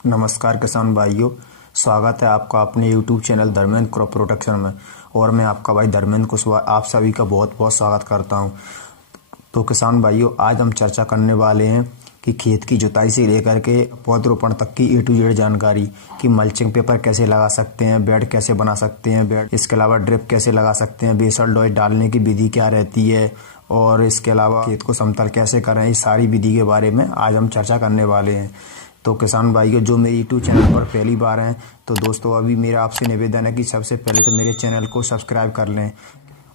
नमस्कार किसान भाइयों। स्वागत है आपका अपने YouTube channel Dharmendra crop protection में। और मैं आपका भाई धर्मेंद्र कुशवाहा आप सभी का बहुत बहुत स्वागत करता हूं। तो किसान भाइयों, आज हम चर्चा करने वाले हैं कि खेत की जुताई से लेकर के पौधरोपण तक की A to Z जानकारी कि मल्चिंग पेपर कैसे लगा सकते हैं, बेड कैसे बना सकते हैं, बेड इसके अलावा ड्रिप कैसे लगा सकते हैं, बेसल डोज डालने की विधि क्या रहती है और इसके अलावा खेत को समतल कैसे करें, इस सारी विधि के बारे में आज हम चर्चा करने वाले हैं। तो किसान भाइयों, जो मेरे यूट्यूब चैनल पर पहली बार हैं तो दोस्तों अभी मेरा आपसे निवेदन है कि सबसे पहले तो मेरे चैनल को सब्सक्राइब कर लें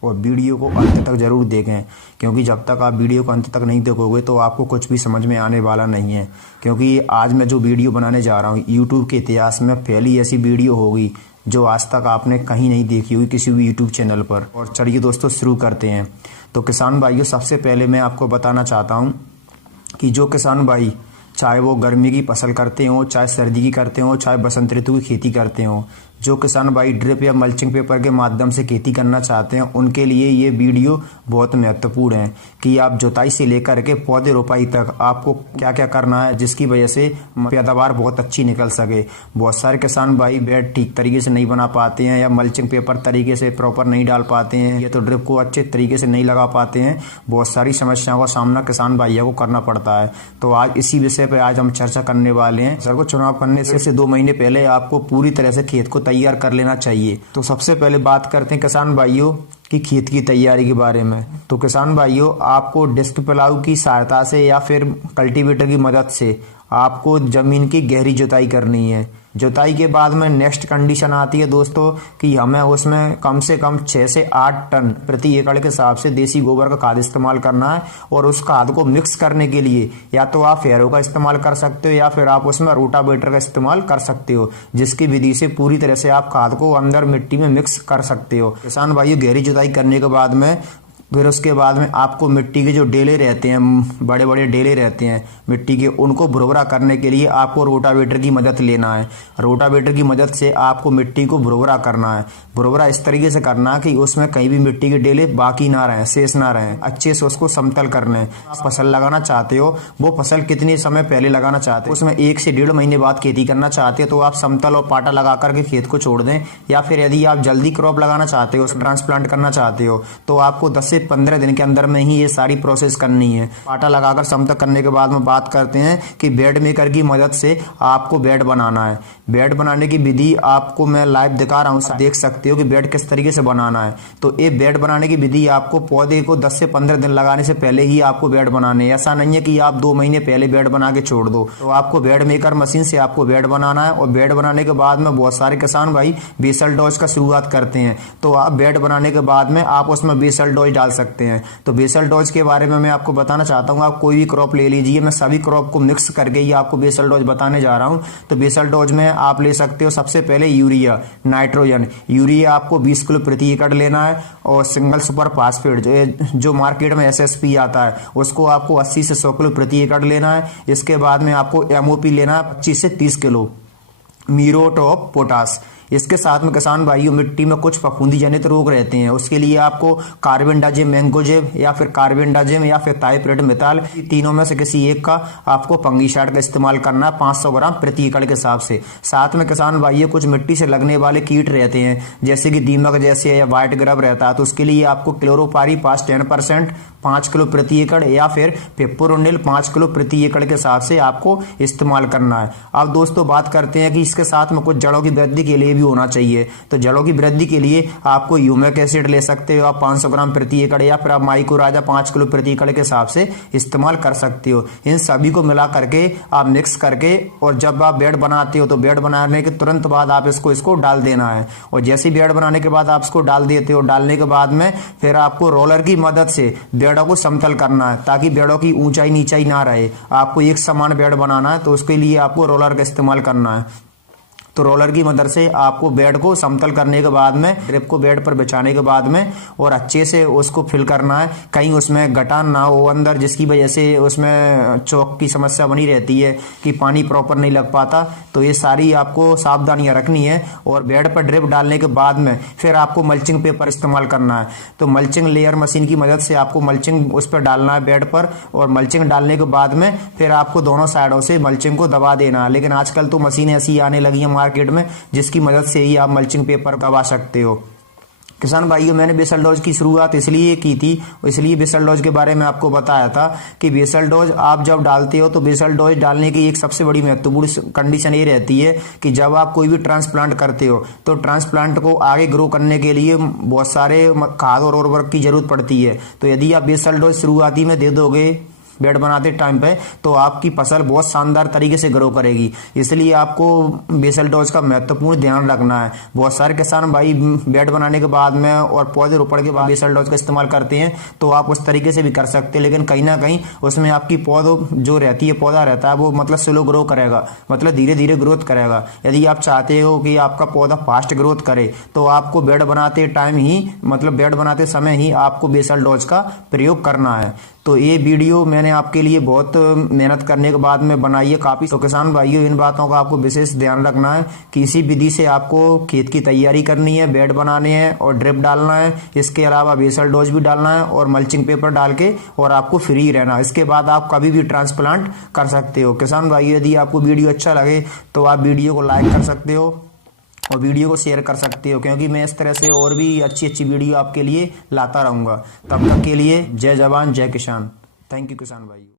और वीडियो को अंत तक ज़रूर देखें, क्योंकि जब तक आप वीडियो को अंत तक नहीं देखोगे तो आपको कुछ भी समझ में आने वाला नहीं है। क्योंकि आज मैं जो वीडियो बनाने जा रहा हूँ यूट्यूब के इतिहास में पहली ऐसी वीडियो होगी जो आज तक आपने कहीं नहीं देखी होगी किसी भी यूट्यूब चैनल पर। और चलिए दोस्तों शुरू करते हैं। तो किसान भाइयों, सबसे पहले मैं आपको बताना चाहता हूँ कि जो किसान भाई चाहे वो गर्मी की फसल करते हो, चाहे सर्दी की करते हो, चाहे बसंत ऋतु की खेती करते हो, जो किसान भाई ड्रिप या मल्चिंग पेपर के माध्यम से खेती करना चाहते हैं उनके लिए ये वीडियो बहुत महत्वपूर्ण है कि आप जुताई से लेकर के पौधे रोपाई तक आपको क्या क्या करना है जिसकी वजह से पैदावार बहुत अच्छी निकल सके। बहुत सारे किसान भाई बेड ठीक तरीके से नहीं बना पाते हैं या मल्चिंग पेपर तरीके से प्रॉपर नहीं डाल पाते हैं या तो ड्रिप को अच्छे तरीके से नहीं लगा पाते हैं। बहुत सारी समस्याओं का सामना किसान भाइयों को करना पड़ता है। तो आज इसी विषय पर आज हम चर्चा करने वाले हैं। सर को चुनाव करने से 2 महीने पहले आपको पूरी तरह से खेत को तैयार कर लेना चाहिए। तो सबसे पहले बात करते हैं किसान भाइयों कि खेत की तैयारी के बारे में। तो किसान भाइयों, आपको डिस्क प्लाऊ की सहायता से या फिर कल्टीवेटर की मदद से आपको जमीन की गहरी जुताई करनी है। जुताई के बाद में नेक्स्ट कंडीशन आती है दोस्तों कि हमें उसमें कम से कम 6 से 8 टन प्रति एकड़ के हिसाब से देसी गोबर का खाद इस्तेमाल करना है। और उस खाद को मिक्स करने के लिए या तो आप फेरो का इस्तेमाल कर सकते हो या फिर आप उसमें रोटावेटर का इस्तेमाल कर सकते हो, जिसकी विधि से पूरी तरह से आप खाद को अंदर मिट्टी में मिक्स कर सकते हो। किसान भाइयों, गहरी जुताई करने के बाद में फिर उसके बाद में आपको मिट्टी के जो डेले रहते हैं, बड़े बड़े डेले रहते हैं मिट्टी के, उनको भुरभुरा करने के लिए आपको रोटावेटर की मदद लेना है। रोटावेटर की मदद से आपको मिट्टी को भुरभुरा करना है। भुरभुरा इस तरीके से करना है कि उसमें कहीं भी मिट्टी के डेले बाकी ना रहें, शेष ना रहें, अच्छे से उसको समतल करना है। फसल लगाना चाहते हो, वो फसल कितने समय पहले लगाना चाहते हो, उसमें 1 से 1.5 महीने बाद खेती करना चाहते हो तो आप समतल और पाटा लगा करके खेत को छोड़ दें। या फिर यदि आप जल्दी क्रॉप लगाना चाहते हो, ट्रांसप्लांट करना चाहते हो, तो आपको 10 से 15 दिन के अंदर में ही ये सारी प्रोसेस करनी है। पाटा लगाकर समतल करने के बाद में बात करते हैं कि बेड मेकर की मदद से आपको बेड बनाना है। बेड बनाने की विधि आपको मैं लाइव दिखा रहा हूँ, देख सकते हो कि बेड किस तरीके से बनाना है। तो ये बेड बनाने की विधि आपको पौधे को 10 से 15 दिन लगाने से पहले ही आपको बेड बनाने हैं। ऐसा नहीं है कि आप 2 महीने पहले बेड बना के छोड़ दो। तो आपको बेड मेकर मशीन से आपको बेड बनाना है। और बेड बनाने के बाद में बहुत सारे किसान भाई बेसल डोज का शुरुआत करते हैं। तो आप बेड बनाने के बाद में आप उसमें बेसल डोज डाल सकते हैं। तो बेसल डोज के बारे में मैं आपको बताना चाहता हूँ। आप कोई भी क्रॉप ले लीजिए, मैं सभी क्रॉप को मिक्स करके ही आपको बेसल डोज बताने जा रहा हूँ। तो बेसल डोज में आप ले सकते हो सबसे पहले यूरिया, नाइट्रोजन। यूरिया आपको 20 किलो प्रति एकड़ लेना है। और सिंगल सुपर फास्फेट जो मार्केट में SSP आता है उसको आपको 80 से 100 किलो प्रति एकड़ लेना है। इसके बाद में आपको MOP लेना है 25 से 30 किलो, म्यूरेट ऑफ पोटाश। इसके साथ में किसान भाइयों, मिट्टी में कुछ फफूंदी जनित रोग रहते हैं, उसके लिए आपको कार्बेंडाजिम मैंगोजेब या फिर कार्बेंडाजिम या फिर थाइप्रेट मिताल, तीनों में से किसी एक का आपको फंगीसाइड का इस्तेमाल करना है 500 ग्राम प्रति एकड़ के हिसाब से। साथ में किसान भाइयों, कुछ मिट्टी से लगने वाले कीट रहते हैं जैसे कि दीमक जैसे या व्हाइट ग्रब रहता है, तो उसके लिए आपको क्लोरोपारीपास 10% 5 किलो प्रति एकड़ या फिर पिप्रोनिल 5 किलो प्रति एकड़ के हिसाब से आपको इस्तेमाल करना है। अब दोस्तों बात करते हैं कि इसके साथ में कुछ जड़ों की वृद्धि के लिए भी होना चाहिए। तो जड़ों की वृद्धि के लिए आपको ह्यूमिक एसिड ले सकते हो आप 500 ग्राम प्रति एकड़, या फिर आप माइकोराजा 5 किलो प्रति एकड़ के हिसाब से इस्तेमाल कर सकते हो। इन सभी को मिला करके आप मिक्स करके, और जब आप बेड बनाते हो तो बेड बनाने के तुरंत बाद आप इसको डाल देना है। और जैसे बेड बनाने के बाद आप इसको डाल देते हो, डालने के बाद में फिर आपको रोलर की मदद से बेड़ों को समतल करना है ताकि बेड़ों की ऊंचाई नीचाई ना रहे। आपको एक समान बेड बनाना है तो उसके लिए आपको रोलर का इस्तेमाल करना है। तो रोलर की मदद से आपको बेड को समतल करने के बाद में ड्रिप को बेड पर बिछाने के बाद में और अच्छे से उसको फिल करना है, कहीं उसमें गटान ना हो अंदर, जिसकी वजह से उसमें चौक की समस्या बनी रहती है कि पानी प्रॉपर नहीं लग पाता। तो ये सारी आपको सावधानियां रखनी है। और बेड पर ड्रिप डालने के बाद में फिर आपको मल्चिंग पेपर इस्तेमाल करना है। तो मल्चिंग लेयर मशीन की मदद से आपको मल्चिंग उस पर डालना है बेड पर, और मल्चिंग डालने के बाद में फिर आपको दोनों साइडों से मल्चिंग को दबा देना है। लेकिन आजकल तो मशीनें ऐसी आने लगी हैं मार्केट में जिसकी मदद से ही आप मल्चिंग पेपर दबा सकते हो। किसान भाइयों, मैंने बेसल डोज की शुरुआत इसलिए की थी, इसलिए बेसल डोज के बारे में आपको बताया था कि बेसल डोज आप जब डालते हो तो बेसल डोज डालने की एक सबसे बड़ी महत्वपूर्ण कंडीशन ये रहती है कि जब आप कोई भी ट्रांसप्लांट करते हो तो ट्रांसप्लांट को आगे ग्रो करने के लिए बहुत सारे खाद और उर्वरक की जरूरत पड़ती है। तो यदि आप बेसल डोज शुरुआती में दे दोगे बेड बनाते टाइम पे तो आपकी फसल बहुत शानदार तरीके से ग्रो करेगी। इसलिए आपको बेसल डोज का महत्वपूर्ण ध्यान रखना है। बहुत सारे किसान भाई बेड बनाने के बाद में और पौधे रोपण के बाद बेसल डोज का इस्तेमाल करते हैं, तो आप उस तरीके से भी कर सकते हैं, लेकिन कहीं ना कहीं उसमें आपकी पौधों जो रहती है पौधा रहता है वो मतलब स्लो ग्रो करेगा, मतलब धीरे धीरे ग्रोथ करेगा। यदि आप चाहते हो कि आपका पौधा फास्ट ग्रोथ करे तो आपको बेड बनाते टाइम ही मतलब बेड बनाते समय ही आपको बेसल डोज का प्रयोग करना है। तो ये वीडियो मैंने आपके लिए बहुत मेहनत करने के बाद में बनाई है काफ़ी। तो किसान भाइयों, इन बातों का आपको विशेष ध्यान रखना है कि इसी विधि से आपको खेत की तैयारी करनी है, बेड बनाने हैं और ड्रिप डालना है। इसके अलावा बेसल डोज भी डालना है और मल्चिंग पेपर डाल के और आपको फ्री रहना है। इसके बाद आप कभी भी ट्रांसप्लांट कर सकते हो। किसान भाइयों, यदि आपको वीडियो अच्छा लगे तो आप वीडियो को लाइक कर सकते हो और वीडियो को शेयर कर सकते हो, क्योंकि मैं इस तरह से और भी अच्छी अच्छी वीडियो आपके लिए लाता रहूँगा। तब तक के लिए जय जवान जय किसान। थैंक यू किसान भाई।